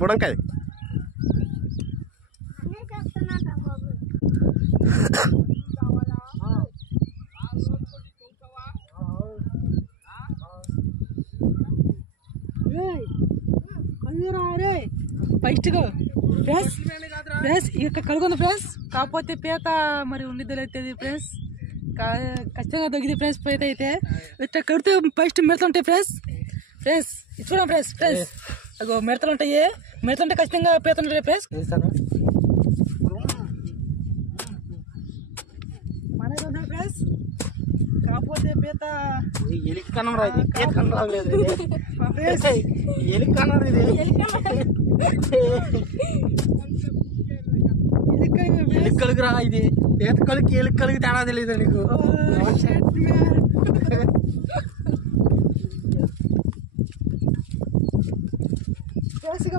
బుడంకాయ first friends ఇక కలుగుంది friends. కాకపోతే పీత మరి ఉండిద్దో లేదు ఫ్రెండ్స్. ఖచ్చితంగా తగ్గింది ఫ్రెండ్స్ పీత అయితే. ఇట్లా కడితే ఫస్ట్ మిడతలు ఉంటాయి ఫ్రెండ్స్. ఇది చూడండి ఫ్రెండ్స్ అగో మిడతలు ఉంటాయి. మిడతలు ఉంటే ఖచ్చితంగా పీత ఉంటాయి ఫ్రెండ్స్. మనకు ఉన్నాయి ఫ్రెండ్స్. కాకపోతే పీత ఎలికి కన్నం రాదు, పీత కన్నం రాలేదు. ఎలికి కన్నం ఇది ఎలికి కలుగు రా. ఇది పీత కలిగి ఎలికి కలిగి తేడా తెలియదు నీకు.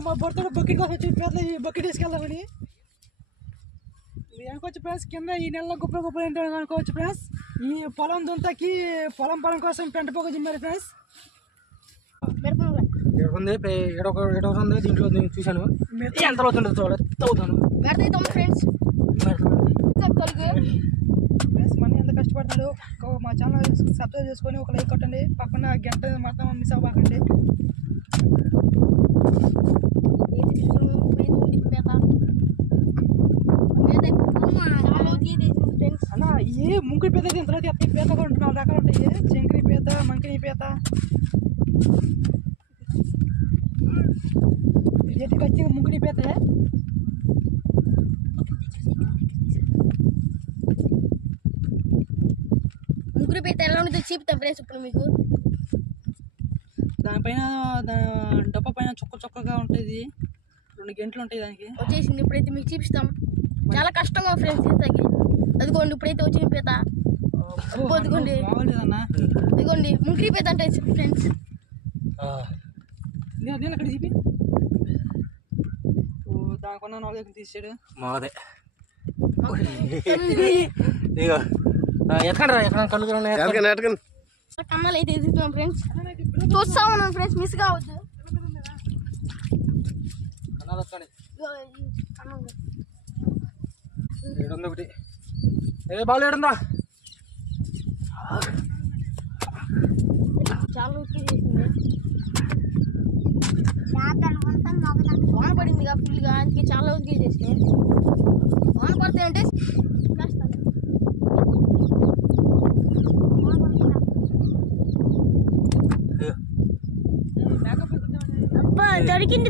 మా బొడతాడు బకెట్ కోసం వచ్చి పీతలు బకెట్ తీసుకెళ్ళామని అనుకోవచ్చు ఫ్రెండ్స్. కింద ఈ నెలలో గుప్పలు ఏంటో అనుకోవచ్చు ఫ్రెండ్స్. ఈ పొలం దుంతకి పొలం కోసం పెంట పొగ జిమ్మారు ఫ్రెండ్స్. ఉంది దీంట్లో నేను చూశాను. ఎంత అవుతుందో చూడవుతాను ఫ్రెండ్స్. మనం ఎంత కష్టపడుతున్నాడు. మా ఛానల్ సబ్స్క్రైబ్ చేసుకొని ఒక లైక్ కొట్టండి. పక్కన గంట మాత్రం మిస్ అవ్వకండి. అన్న ఏ ముంకుడి పీత దీని తర్వాత ఎత్తి పీత కూడా 4 రకాలు ఉంటాయి. శంకరి పీత, మంకిని పీత. ఇది ఖచ్చితంగా ముంకుడి పీత. ముగ్గురు పీత ఎలా ఉంటుందో చూపుతాం ఫ్రెండ్స్ ఇప్పుడు మీకు. దానిపైన డబ్బా పైన చుక్కగా ఉంటుంది. 2 గంటలు ఉంటాయి దానికి. వచ్చేసింది ఇప్పుడైతే మీకు చూపిస్తాం. చాలా కష్టంగా ఫ్రెండ్స్ తీస్తాకి. అదిగోండి ఇప్పుడైతే వచ్చిన పీత. అదిగోండి అదిగోండి ముంగిరి పీత అంటే ఫ్రెండ్స్. అక్కడ చూపి దానికన్నా 4 తీసాడు. మాదే ఎక్కడ కమ్మలు అయితే ఎదుగుతున్నాం ఫ్రెండ్స్. చూస్తా ఉన్నాం ఫ్రెండ్స్, మిస్ కావద్దు. ఒకటి బాగా ఏడుందా. చాలా వాన పడింది ఫుల్గా, అందుకే చాలా ఉతికి చేస్తే. వాన పడతాయి అంటే దొరికింది.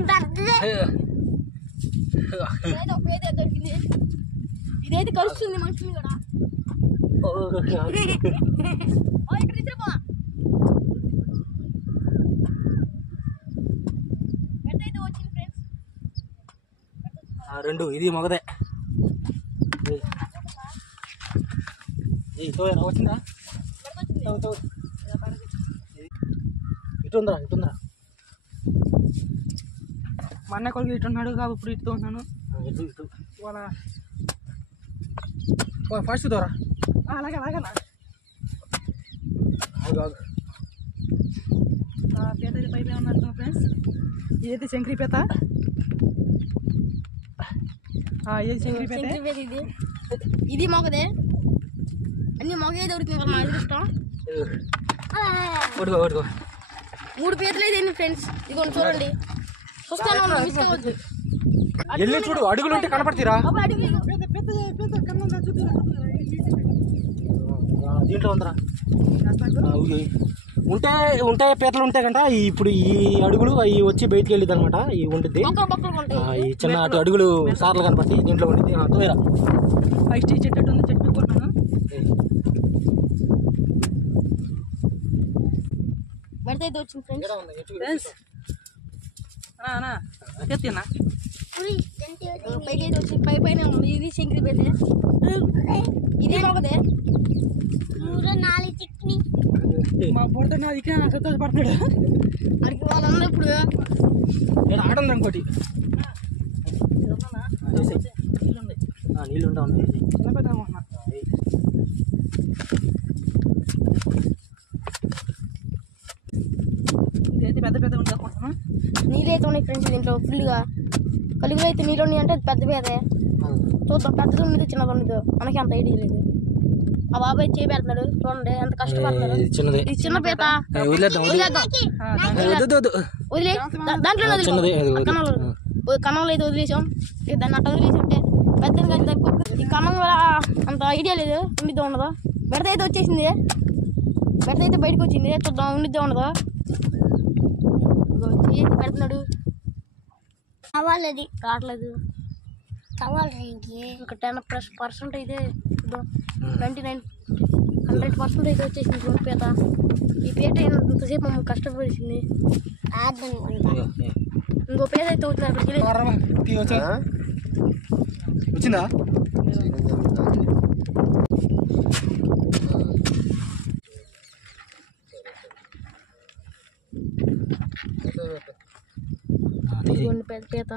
దొరికింది. ఇదైతే కలుస్తుంది మనుషులు కూడా. ఇక్కడ ఇచ్చిపో. ఎట్టయితే వచ్చింది ఫ్రెండ్స్. 2 ఇది మగదే. వచ్చిందా? ఇటుందా ఇటుందా. మా అన్న కొడుకు ఇటున్నాడు కాబట్టి ఇప్పుడు ఇటుతో ఉన్నాను. ఫస్ట్ దూరా అలాగే అలాగేనా. పీత అయితే పైపు ఏమన్నా ఫ్రెండ్స్. ఇదైతే శంకరి పీత. ఇది శంకరి పీత. ఇది మొగదే. అన్ని మొగే దొరికింది కదా మా అదృష్టం. 3 పీతలు అయితే ఫ్రెండ్స్. ఇదిగోండి చూడండి. చూస్తాను మిస్ కావద్దు. ఎల్లి చూడు, అడుగులు ఉంటే కనపడతారా? దీంట్లో ఉందరా. ఉంటే పీతలు ఉంటాయి కంట. ఇప్పుడు ఈ అడుగులు అవి వచ్చి బయటికి వెళ్ళిద్ది అనమాట. ఇవి ఉంటుంది ఈ చిన్న అటు అడుగులు సార్లు కనపడతాయి. దీంట్లో ఉండిద్ది. తోయరా ఫస్ట్ ఈ చెట్టు ఉంది, చెట్టు కొట్టాను. బయటైతే వచ్చింది ఫ్రెండ్స్. ఎత్తినా పైకి వచ్చి పైన ఇది శంకరి పీత. ఇది మొగదే. 4 చిక్ని మా బుడత నా ఇక్కడ సంతోషపడుతున్నాడు. అడిగి వాళ్ళందరూ ఇప్పుడు ఆడుంది అనుకోటి. నీళ్ళు ఉంటా చిన్న పెద్ద ఇదైతే పెద్ద పెద్ద ఉంటా. నీళ్ళైతే ఉన్నాయి ఫ్రెండ్స్. దీంట్లో ఫుల్గా. కలుగులో అయితే నీళ్ళు ఉన్నాయి అంటే అది పెద్ద పేదే. చూద్దాం పెద్దది ఉన్నది చిన్నది ఉన్నదో మనకి అంత ఐడియా లేదు. ఆ బాబాయ్ చేపెడుతున్నాడు చూడండి ఎంత కష్టపడుతున్నాడు. ఇది చిన్న పీత వదిలే దాంట్లో కన్నంలో అయితే వదిలేసాం. దాన్ని అట్ట వదిలేసంటే పెద్ద ఈ కన్నం వల్ల అంత ఐడియా లేదు ఉండిద్దో ఉండదో. బెడత అయితే వచ్చేసింది, బెడత అయితే బయటకు వచ్చింది. చూద్దాం ఉండిద్దో ఉండదో. పెడుతున్నాడు కావాలది రావట్లేదు. ఇంకా 10% అయితే చూద్దాం. 100% అయితే వచ్చేసింది చూడండి పీత. ఈ పీట ఇంతసేపు మమ్మల్ని కష్టపడిసింది. ఇంకో పీత అయితే వచ్చిందా? పెద్ద పీత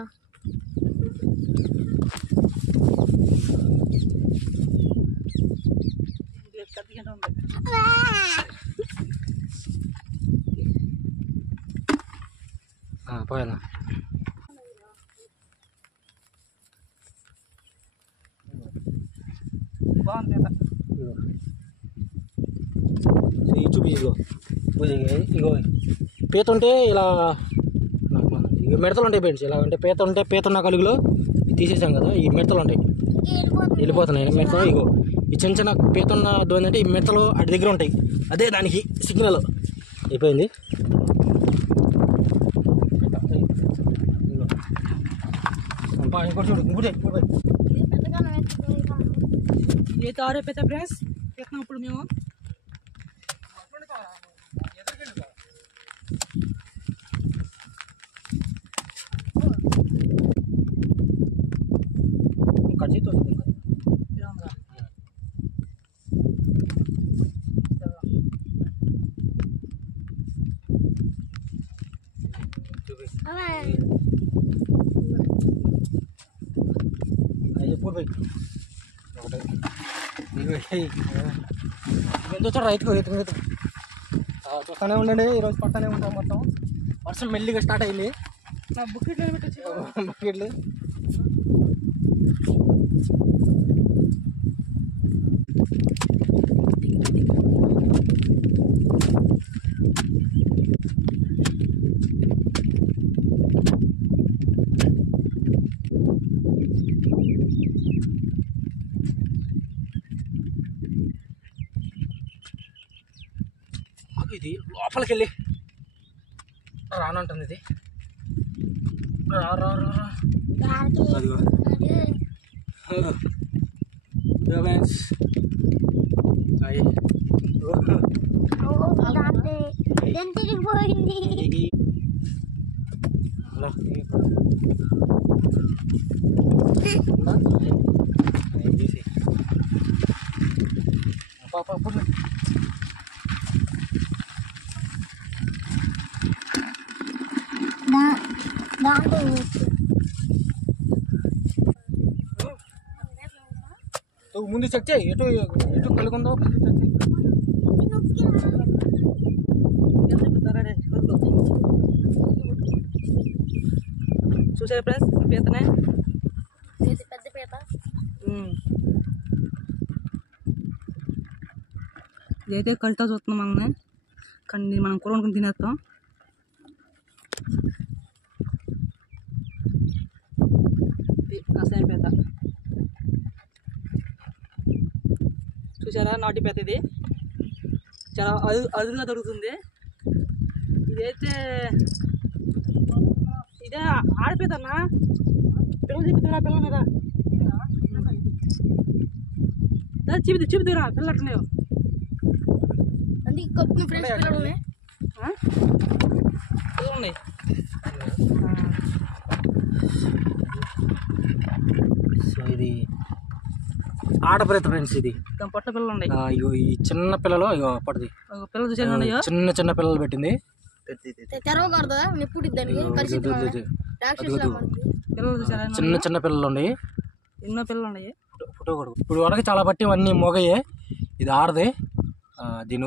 పోయాలా? చూపించు ఇగో పీత ఉంటే ఇలా ఇక మిడతలు ఉంటాయి ఫ్రెండ్స్. ఇలా అంటే పీత ఉంటే పీత ఉన్న కలుగులో తీసేసాం కదా, ఈ మిడతలు ఉంటాయి వెళ్ళిపోతున్నాయి. మిడతలు ఇగో ఈ చిన్న చిన్న పీత ఉన్న ఏంటంటే ఈ మిడతలు అటు దగ్గర ఉంటాయి. అదే దానికి సిగ్నల్ అయిపోయింది. ఇంకోటి చూడు ఇంకోటి అయితే ఆరో పెద్ద ఫ్రెండ్స్ పెట్టినాం ఇప్పుడు మేము. ఎంతో రైతు చూస్తూనే ఉండండి. ఈరోజు పట్టనే ఉంటాం. మొత్తం వర్షం మెల్లిగా స్టార్ట్ అయింది. నా బుక్కెట్లు పెట్టచ్చు బకెట్లు ఇది లోపలికి వెళ్ళి రానంటుంది. ఇది రా రా రా అదిగో ముందు చెక్ చేయి. ఎటు ఎటు కలుగుందో ముందు చెక్ చేయి. చూసారు ఫ్రెండ్స్ పీతనే పెద్ద పీత. ఇదైతే కలుతా చూస్తున్నాం మనల్ని, కానీ మనం కూర వండుకుని తినేస్తాం. అసలు పీత చూసారా, నాటి పీత. ఇది చాలా అదురుగా దొరుకుతుంది. ఇదైతే ఇదే ఆడపీతన్నా. పిల్లలు చూపిద్దురా, పిల్లలు మీద చూపిద్దురా, పిల్లలు అట్లనే పిల్లలు ఉన్నాయి. సో ఇది ఆడపీత ఫ్రెండ్స్. ఇది పొట్ట పిల్లలు ఉన్నాయి. ఇగో ఈ చిన్న పిల్లలు ఇగో పట్టది పిల్లలు చూసాను, చిన్న చిన్న పిల్లలు పెట్టింది. తెరవకూడదు నిప్పుడు పిల్లలు చూసారా, చిన్న చిన్న పిల్లలు ఉన్నాయి. ఎన్నో పిల్లలు ఉన్నాయి. ఫోటో కూడా ఇప్పుడు వరకు చాలా బట్టి అన్నీ మొగయే. ఇది ఆడదే. దీన్ని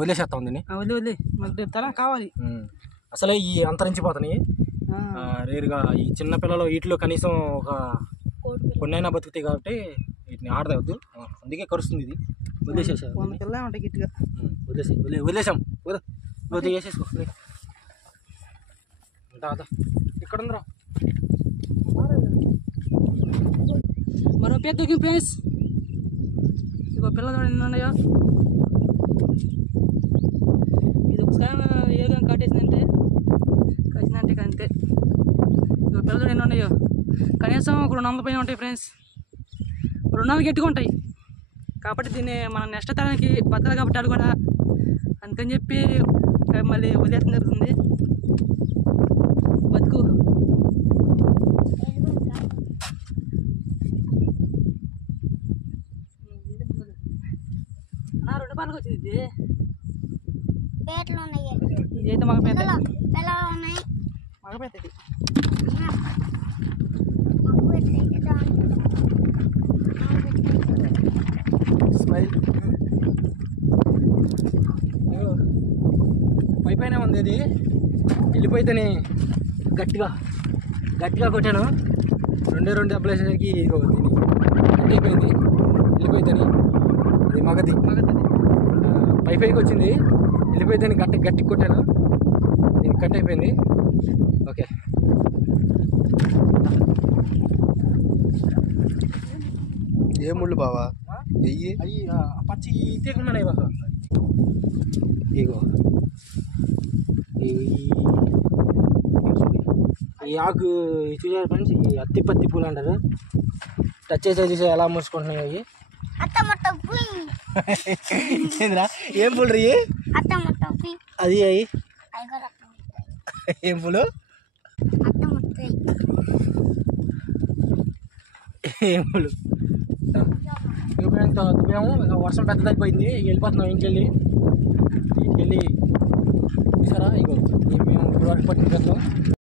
వదిలేసేస్తాం. దీన్ని వదిలే మళ్ళీ కావాలి. అసలే ఈ అంతరించిపోతున్నాయి. రేరుగా ఈ చిన్న పిల్లలు వీటిలో కనీసం ఒక కొన్నైనా బతుకుతాయి కాబట్టి వీటిని ఆడదవద్దు, అందుకే కరుస్తుంది ఇది. వదిలేసేసా 100 పిల్లలు ఉంటాయి గిట్టుగా. వదిలేసాం వదిలే వేసేసుకో. ఇక్కడ ఉందిరా మరో పేద దొరికింది ఫ్రెండ్స్. ఇగో పిల్లలు ఎన్ని ఉన్నాయో. ఇది ఒకసారి ఏదో కట్టేసిందంటే అంతే. ఇగో పిల్లలు ఎన్ని ఉన్నాయో కనీసం ఒక 200 పైన ఉంటాయి ఫ్రెండ్స్. 200 గట్టిగా ఉంటాయి కాబట్టి దీన్ని మన నెక్స్ట్ తరానికి బతకాలి కాబట్టి అది కూడా అందుకని చెప్పి మళ్ళీ వదిలేయడం జరుగుతుంది. బతుకు 2 రూపాయలకు వచ్చింది ఇది. ఇదైతే మగ పేద ఇది. స్మైల్ పైన ఉంది. అది వెళ్ళిపోయితేనే గట్టిగా కొట్టాను. 2 దెబ్బలు వేసేసరికి దీన్ని అయిపోయింది. వెళ్ళిపోయితేని అది మగది పైకి వచ్చింది. వెళ్ళిపోయితేని గట్టి కొట్టాను, దీనికి కట్ అయిపోయింది. ఓకే ఏ ముళ్ళు బావా వెయ్యి అవి పచ్చి తీయకుండా బాగా. ఇగో ఈ ఆకు చూసారు ఫ్రెండ్స్, ఈ అత్తిపత్తి పూలు అంటారు. టచ్ చేసే చూసే ఎలా మూసుకుంటున్నాయి అవి. ఏంద్రా ఏం పూలు రీ అది? అవి ఏం పూలు? ఏం పూలు? మేము వర్షం పెద్దదైపోయింది, వెళ్ళిపోతున్నాం ఇంటికెళ్ళి. చూసారా ఇగో మేము ఇప్పుడు వరకు పట్టిన